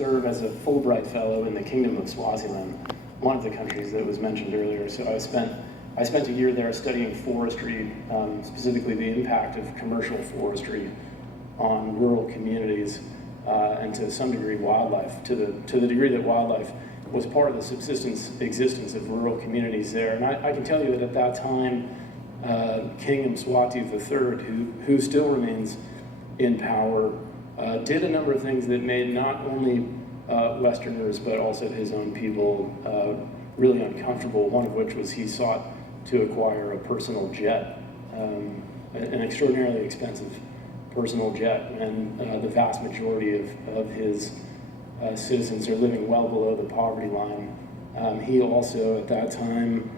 serve as a Fulbright Fellow in the Kingdom of Swaziland, one of the countries that was mentioned earlier. So I spent a year there studying forestry, specifically the impact of commercial forestry on rural communities, and to some degree wildlife, to the degree that wildlife was part of the existence of rural communities there. And I can tell you that at that time, King Mswati III, who still remains in power, did a number of things that made not only Westerners but also his own people really uncomfortable, one of which was he sought to acquire a personal jet, an extraordinarily expensive personal jet, and the vast majority of his citizens are living well below the poverty line. He also, at that time,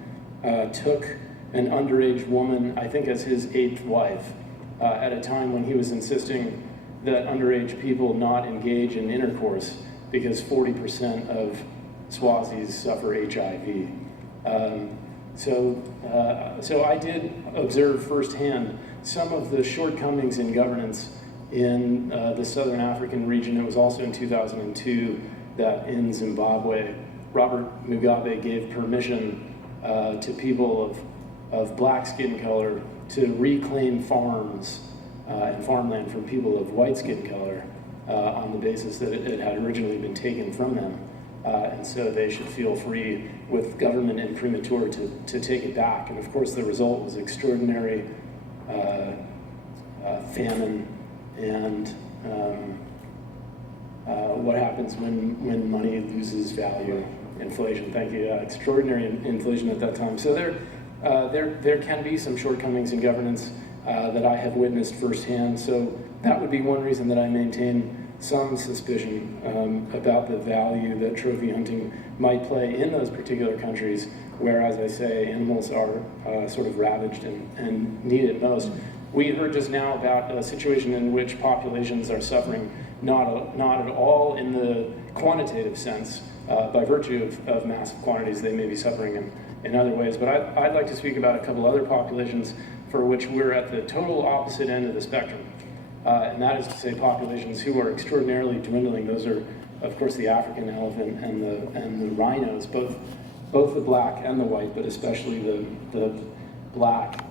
took an underage woman, I think as his 8th wife, at a time when he was insisting that underage people not engage in intercourse because 40% of Swazis suffer HIV. So I did observe firsthand some of the shortcomings in governance in the Southern African region. It was also in 2002 that in Zimbabwe, Robert Mugabe gave permission to people of black skin color to reclaim farms and farmland from people of white skin color on the basis that it had originally been taken from them. And so they should feel free with government imprimatur to take it back. And of course the result was extraordinary famine and what happens when money loses value, inflation, thank you, extraordinary inflation at that time. So there can be some shortcomings in governance that I have witnessed firsthand. So that would be one reason that I maintain some suspicion about the value that trophy hunting might play in those particular countries where, as I say, animals are sort of ravaged and need it most. We heard just now about a situation in which populations are suffering not at all in the quantitative sense. By virtue of massive quantities, they may be suffering in other ways. But I'd like to speak about a couple other populations for which we're at the total opposite end of the spectrum. And that is to say populations who are extraordinarily dwindling. Those are, of course, the African elephant and the rhinos, both the black and the white, but especially the black.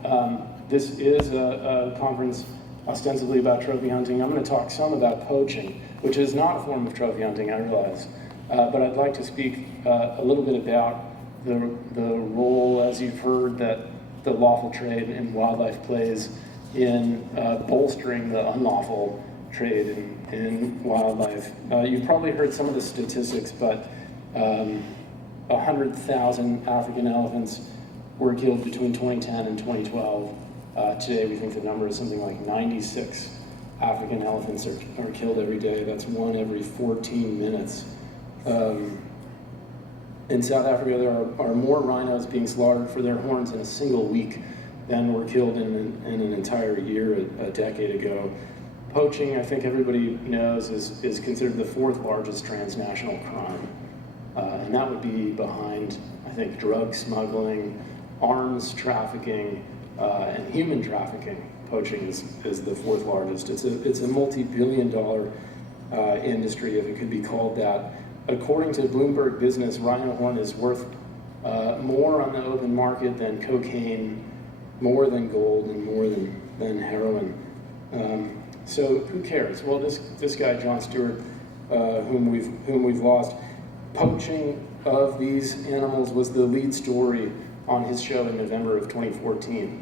This is a conference ostensibly about trophy hunting. I'm going to talk some about poaching, which is not a form of trophy hunting, I realize. But I'd like to speak a little bit about the role, as you've heard, that the lawful trade in wildlife plays in bolstering the unlawful trade in wildlife. You've probably heard some of the statistics, but 100,000 African elephants were killed between 2010 and 2012. Today we think the number is something like 96 African elephants are killed every day. That's one every 14 minutes. In South Africa, there are more rhinos being slaughtered for their horns in a single week than were killed in an entire year a decade ago. Poaching, I think everybody knows, is considered the 4th largest transnational crime. And that would be behind, I think, drug smuggling, arms trafficking, and human trafficking. Poaching is the 4th largest. It's a multi-billion-dollar industry, if it could be called that. According to Bloomberg Business, rhino horn is worth more on the open market than cocaine, more than gold, and more than heroin. So who cares? Well, this guy, John Stewart, whom we've lost, poaching of these animals was the lead story on his show in November of 2014.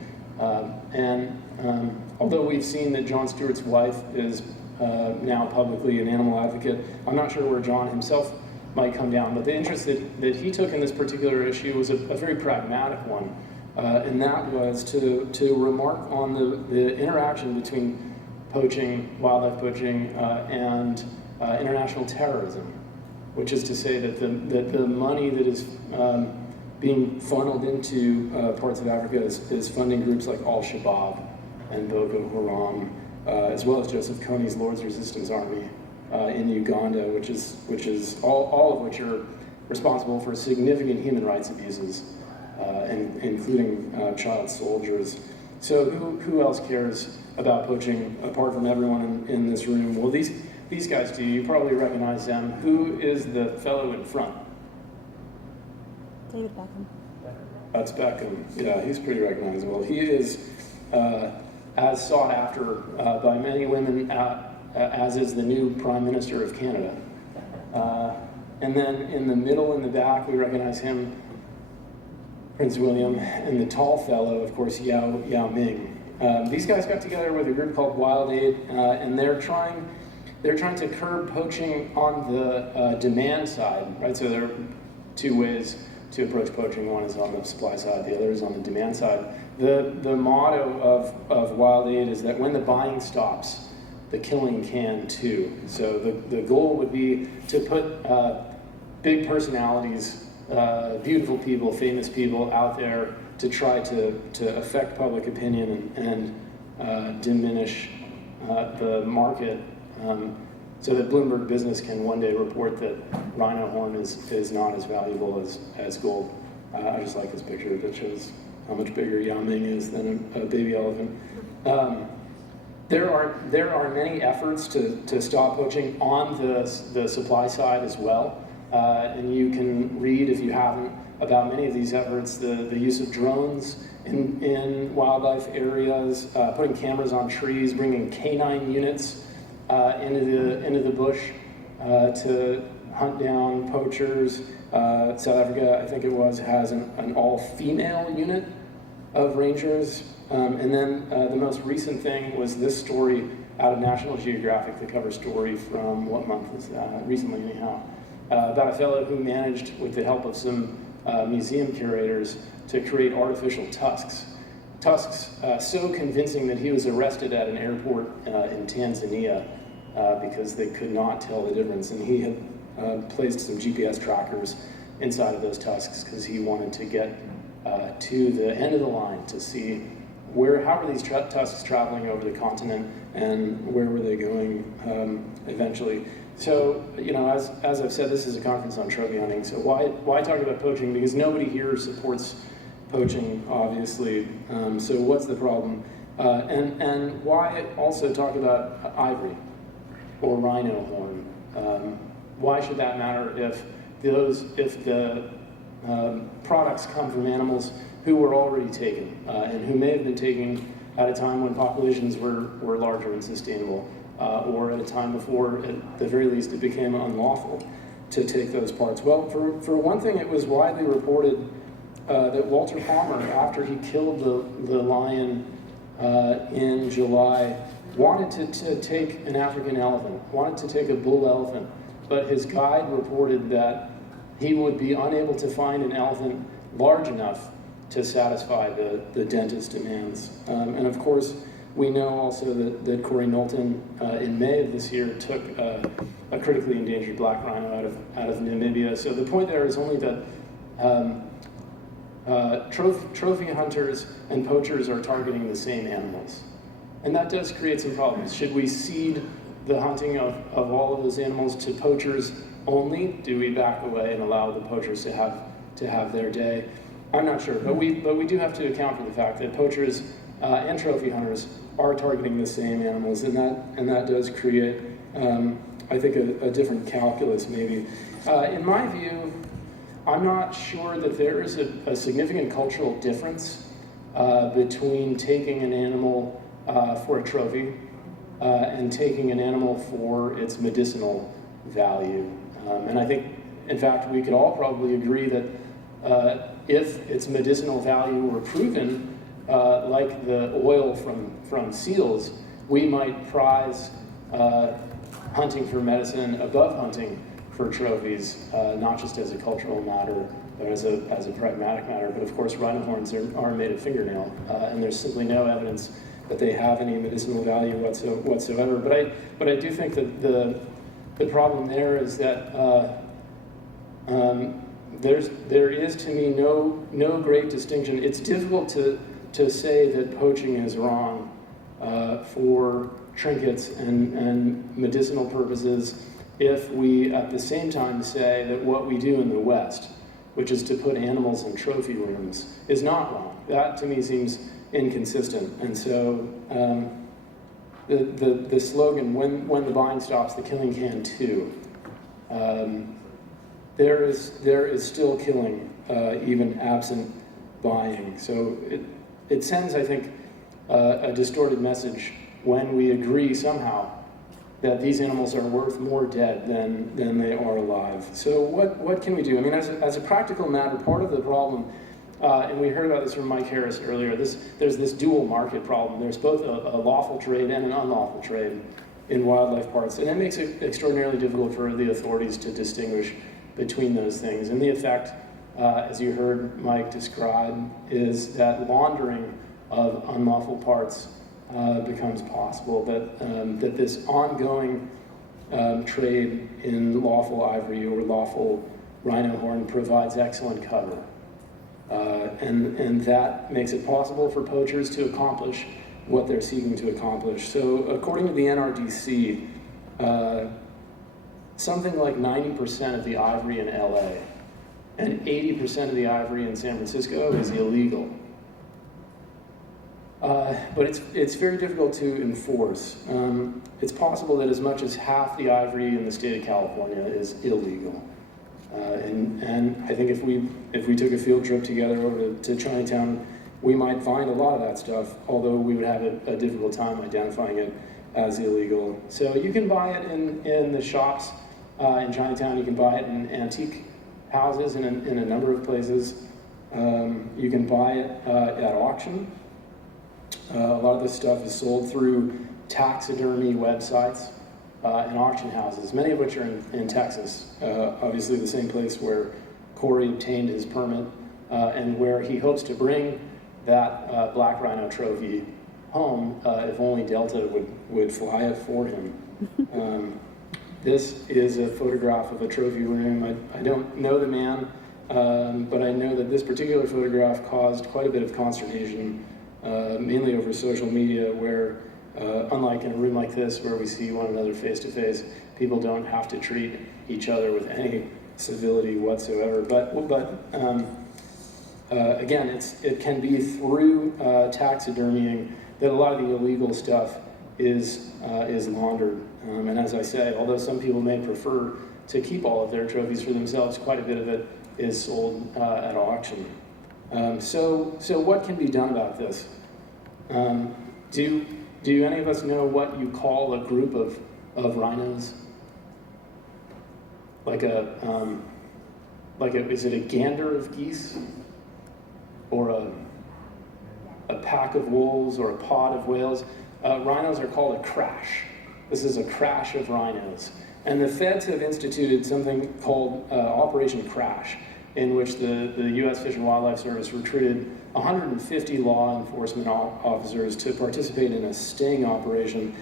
Although we've seen that John Stewart's wife is now publicly an animal advocate, I'm not sure where John himself might come down, but the interest that he took in this particular issue was a very pragmatic one, and that was to remark on the interaction between poaching, wildlife poaching, and international terrorism, which is to say that the money that is being funneled into parts of Africa is funding groups like Al-Shabaab and Boko Haram, as well as Joseph Kony's Lord's Resistance Army in Uganda, which is all of which are responsible for significant human rights abuses, including child soldiers. So who else cares about poaching apart from everyone in this room? Well, these these guys do. You probably recognize them. Who is the fellow in front? David Beckham. That's Beckham. Yeah, he's pretty recognizable. He is as sought after by many women as is the new Prime Minister of Canada. And then in the middle, in the back, we recognize him, Prince William, and the tall fellow, of course, Yao Ming. These guys got together with a group called Wild Aid, and they're trying to curb poaching on the demand side, right? So there are two ways to approach poaching. One is on the supply side, the other is on the demand side. The motto of Wild Aid is that when the buying stops, the killing can too. So the goal would be to put big personalities, beautiful people, famous people out there to try to affect public opinion and diminish the market, so that Bloomberg Business can one day report that rhino horn is not as valuable as gold. I just like this picture that shows how much bigger Yao Ming is than a baby elephant. There are many efforts to stop poaching on the supply side as well, and you can read, if you haven't, about many of these efforts, the use of drones in wildlife areas, putting cameras on trees, bringing canine units into the bush to hunt down poachers. South Africa, I think it was, has an all-female unit of rangers. And then the most recent thing was this story out of National Geographic, the cover story from, what month was that? Recently anyhow, about a fellow who managed, with the help of some museum curators, to create artificial tusks. Tusks so convincing that he was arrested at an airport in Tanzania because they could not tell the difference. And he had placed some GPS trackers inside of those tusks because he wanted to get to the end of the line to see how were these tusks traveling over the continent and where were they going eventually. So, you know, as I've said, this is a conference on trophy hunting. So why talk about poaching? Because nobody here supports poaching, obviously. So what's the problem? And why also talk about ivory or rhino horn? Why should that matter if the products come from animals who were already taken and who may have been taken at a time when populations were larger and sustainable, or at a time before, at the very least, it became unlawful to take those parts? Well, for one thing, it was widely reported that Walter Palmer, after he killed the lion in July, wanted to take an African elephant, wanted to take a bull elephant, but his guide reported that he would be unable to find an elephant large enough to satisfy the dentist demands. And of course, we know also that Corey Knowlton in May of this year took a critically endangered black rhino out of Namibia. So the point there is only that trophy hunters and poachers are targeting the same animals. And that does create some problems. Should we cede the hunting of all of those animals to poachers only? Do we back away and allow the poachers to have their day? I'm not sure, but we do have to account for the fact that poachers and trophy hunters are targeting the same animals, and that does create, I think, a different calculus maybe. In my view, I'm not sure that there is a significant cultural difference between taking an animal for a trophy and taking an animal for its medicinal value. And I think, in fact, we could all probably agree that if its medicinal value were proven, like the oil from seals, we might prize hunting for medicine above hunting for trophies, not just as a cultural matter, but as a pragmatic matter. But of course, rhino horns are made of fingernail, and there's simply no evidence that they have any medicinal value whatsoever. But I do think that the problem there is that there is, to me, no great distinction. It's difficult to say that poaching is wrong for trinkets and medicinal purposes if we at the same time say that what we do in the West, which is to put animals in trophy rooms, is not wrong. That to me seems inconsistent. And so the slogan, when the buying stops, the killing can too. There is still killing, even absent buying. So it sends, I think, a distorted message when we agree somehow that these animals are worth more dead than they are alive. So what can we do? I mean, as a practical matter, part of the problem, and we heard about this from Mike Harris earlier, there's this dual market problem. There's both a lawful trade and an unlawful trade in wildlife parks, and it makes it extraordinarily difficult for the authorities to distinguish between those things. And the effect, as you heard Mike describe, is that laundering of unlawful parts becomes possible, that this ongoing trade in lawful ivory or lawful rhino horn provides excellent cover. And that makes it possible for poachers to accomplish what they're seeking to accomplish. So according to the NRDC, something like 90% of the ivory in LA and 80% of the ivory in San Francisco is illegal. But it's very difficult to enforce. It's possible that as much as half the ivory in the state of California is illegal. And I think if we took a field trip together over to Chinatown, we might find a lot of that stuff, although we would have a difficult time identifying it as illegal. So you can buy it in the shops in Chinatown. You can buy it in antique houses in a number of places. You can buy it at auction. A lot of this stuff is sold through taxidermy websites and auction houses, many of which are in Texas, obviously the same place where Corey obtained his permit and where he hopes to bring that black rhino trophy home if only Delta would fly it for him. This is a photograph of a trophy room. I don't know the man, but I know that this particular photograph caused quite a bit of consternation, mainly over social media, where unlike in a room like this where we see one another face to face, people don't have to treat each other with any civility whatsoever. But again, it can be through taxidermying that a lot of the illegal stuff is laundered. And as I say, although some people may prefer to keep all of their trophies for themselves, quite a bit of it is sold at auction. So what can be done about this? Do any of us know what you call a group of rhinos? Is it a gander of geese? Or a pack of wolves or a pod of whales? Rhinos are called a crash. This is a crash of rhinos. And the feds have instituted something called Operation Crash, in which the U.S. Fish and Wildlife Service recruited 150 law enforcement officers to participate in a sting operation.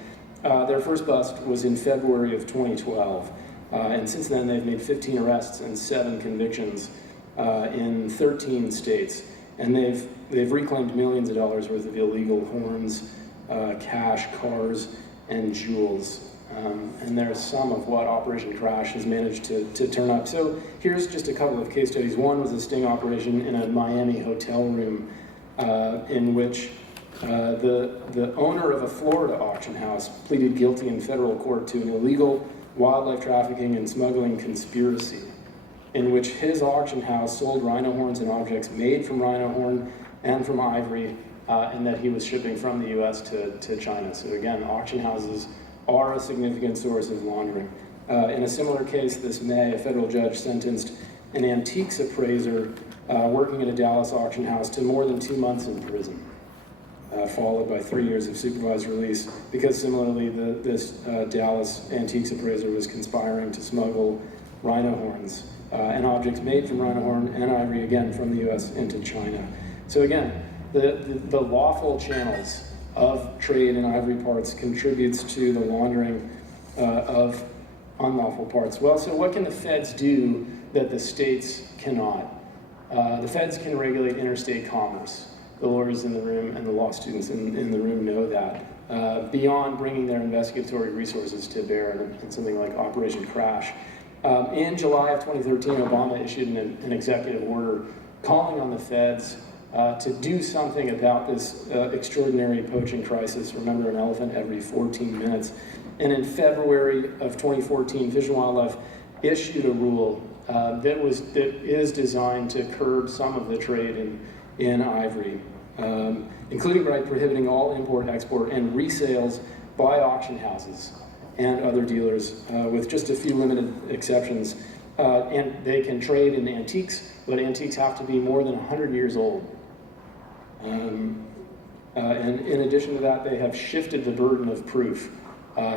Their first bust was in February of 2012. And since then, they've made 15 arrests and 7 convictions in 13 states. And they've reclaimed millions of dollars worth of illegal horns, cash, cars, and jewels. And there's some of what Operation Crash has managed to turn up. So here's just a couple of case studies. One was a sting operation in a Miami hotel room in which the owner of a Florida auction house pleaded guilty in federal court to an illegal wildlife trafficking and smuggling conspiracy, in which his auction house sold rhino horns and objects made from rhino horn and from ivory, and that he was shipping from the US to China. So again, auction houses are a significant source of laundering. In a similar case this May, a federal judge sentenced an antiques appraiser working at a Dallas auction house to more than 2 months in prison, followed by 3 years of supervised release, because similarly this Dallas antiques appraiser was conspiring to smuggle rhino horns and objects made from rhino horn and ivory, again from the US, into China. So again, the lawful channels of trade in ivory parts contributes to the laundering of unlawful parts. Well, so what can the feds do that the states cannot? The feds can regulate interstate commerce. The lawyers in the room and the law students in the room know that. Beyond bringing their investigatory resources to bear in something like Operation Crash. In July of 2013, Obama issued an executive order calling on the feds to do something about this extraordinary poaching crisis. Remember, an elephant every 14 minutes. And in February of 2014, Fish and Wildlife issued a rule that is designed to curb some of the trade in ivory, including by prohibiting all import, export, and resales by auction houses and other dealers, with just a few limited exceptions. And they can trade in antiques, but antiques have to be more than 100 years old. And in addition to that, they have shifted the burden of proof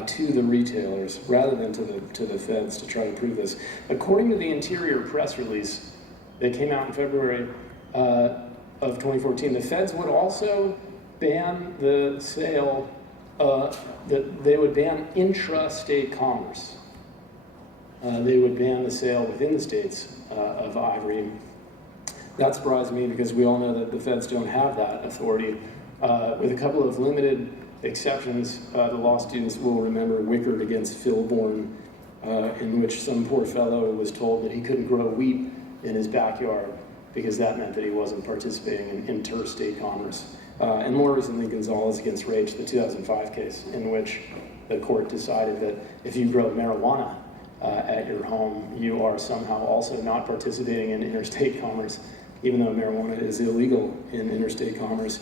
to the retailers rather than to the feds to try to prove this. According to the Interior press release that came out in February of 2014, the feds would also ban the sale, that they would ban intra-state commerce. They would ban the sale within the states of ivory. That surprised me because we all know that the feds don't have that authority. With a couple of limited exceptions, the law students will remember Wickard against Filborn, in which some poor fellow was told that he couldn't grow wheat in his backyard because that meant that he wasn't participating in interstate commerce. And more recently, Gonzalez against Raich, the 2005 case, in which the court decided that if you grow marijuana at your home, you are somehow also not participating in interstate commerce, even though marijuana is illegal in interstate commerce.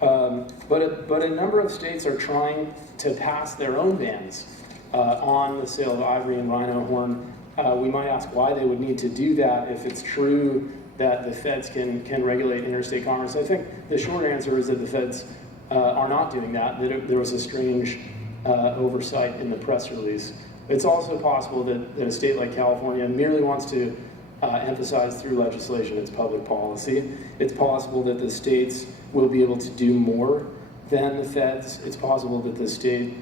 But a number of states are trying to pass their own bans on the sale of ivory and rhino horn. We might ask why they would need to do that if it's true that the feds can regulate interstate commerce. I think the short answer is that the feds are not doing that. There was a strange oversight in the press release. It's also possible that a state like California merely wants to emphasize through legislation its public policy. It's possible that the states will be able to do more than the feds. It's possible that the state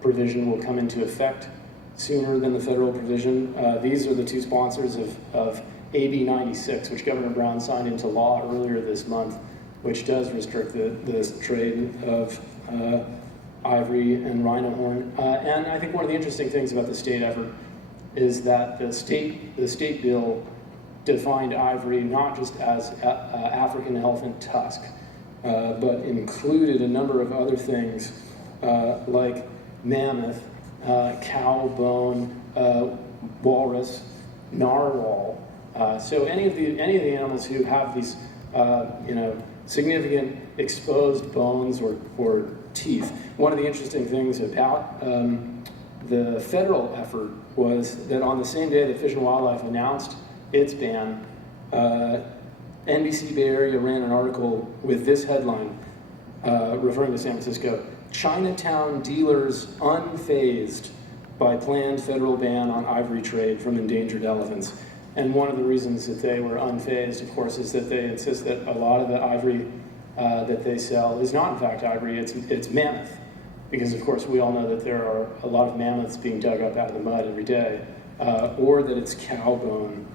provision will come into effect sooner than the federal provision. These are the two sponsors of AB 96, which Governor Brown signed into law earlier this month, which does restrict the trade of ivory and rhino horn. And I think one of the interesting things about the state effort is that the state bill defined ivory not just as African elephant tusk, but included a number of other things like mammoth, cow bone, walrus, narwhal. So any of the animals who have these significant exposed bones or teeth. One of the interesting things about the federal effort was that on the same day that Fish and Wildlife announced its ban, NBC Bay Area ran an article with this headline referring to San Francisco: Chinatown dealers unfazed by planned federal ban on ivory trade from endangered elephants. And one of the reasons that they were unfazed, of course, is that they insist that a lot of the ivory that they sell is not in fact ivory, it's mammoth. Because of course we all know that there are a lot of mammoths being dug up out of the mud every day, or that it's cow bone.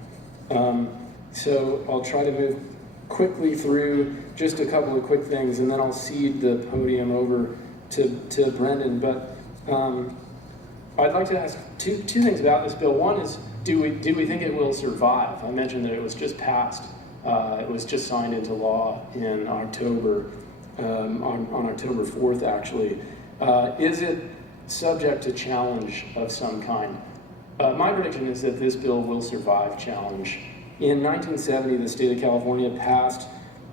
So I'll try to move quickly through just a couple of quick things, and then I'll cede the podium over to Brendan. But I'd like to ask two things about this bill. One is, do we think it will survive? I mentioned that it was just passed. It was just signed into law in October, on October 4th, actually. Is it subject to challenge of some kind? My prediction is that this bill will survive challenge. In 1970, the state of California passed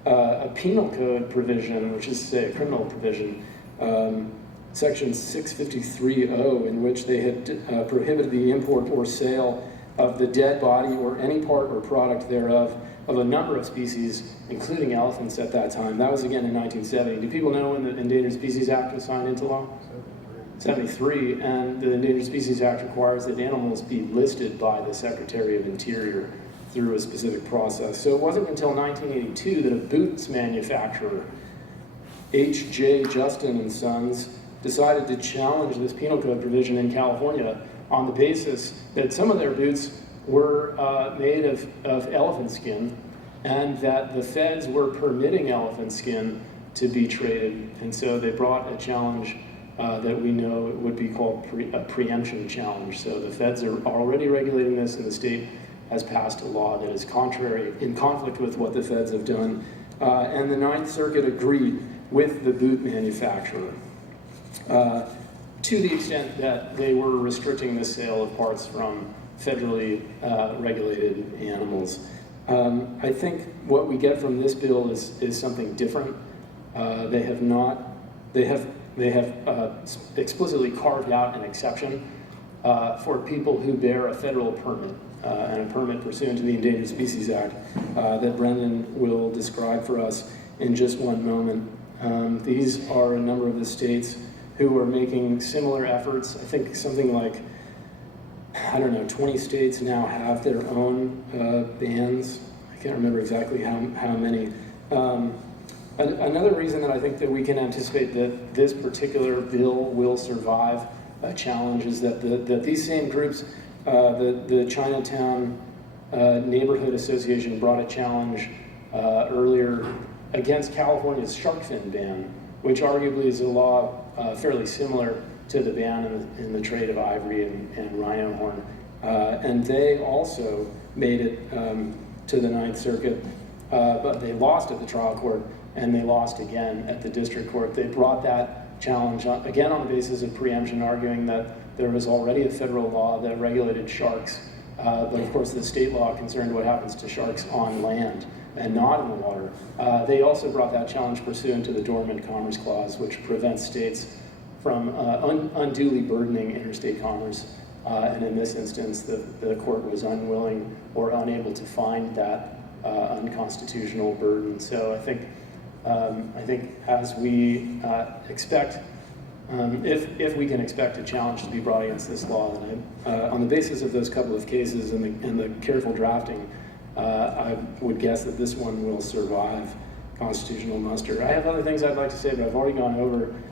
a penal code provision, which is to say a criminal provision, section 653.0, in which they had prohibited the import or sale of the dead body or any part or product thereof of a number of species, including elephants at that time. That was again in 1970. Do people know when the Endangered Species Act was signed into law? 73, and the Endangered Species Act requires that animals be listed by the Secretary of Interior through a specific process. So it wasn't until 1982 that a boots manufacturer, H.J. Justin and Sons, decided to challenge this penal code provision in California on the basis that some of their boots were made of elephant skin, and that the feds were permitting elephant skin to be traded. And so they brought a challenge that we know would be called a preemption challenge. So the feds are already regulating this, and the state has passed a law that is in conflict with what the feds have done and the Ninth Circuit agreed with the boot manufacturer to the extent that they were restricting the sale of parts from federally regulated animals. I think what we get from this bill is something different. They have explicitly carved out an exception for people who bear a federal permit, and a permit pursuant to the Endangered Species Act that Brendan will describe for us in just one moment. These are a number of the states who are making similar efforts. I think something like, I don't know, 20 states now have their own bans. I can't remember exactly how many. Another reason that I think that we can anticipate that this particular bill will survive a challenge is that these same groups, the Chinatown Neighborhood Association brought a challenge earlier against California's shark fin ban, which arguably is a law fairly similar to the ban in the trade of ivory and rhino horn. And they also made it to the Ninth Circuit, but they lost at the trial court, and they lost again at the district court. They brought that challenge again on the basis of preemption, arguing that there was already a federal law that regulated sharks, but of course the state law concerned what happens to sharks on land and not in the water. They also brought that challenge pursuant to the Dormant Commerce Clause, which prevents states from unduly burdening interstate commerce. And in this instance, the court was unwilling or unable to find that unconstitutional burden. So I think as we expect, if we can expect a challenge to be brought against this law, then on the basis of those couple of cases and the careful drafting, I would guess that this one will survive constitutional muster. I have other things I'd like to say, but I've already gone over.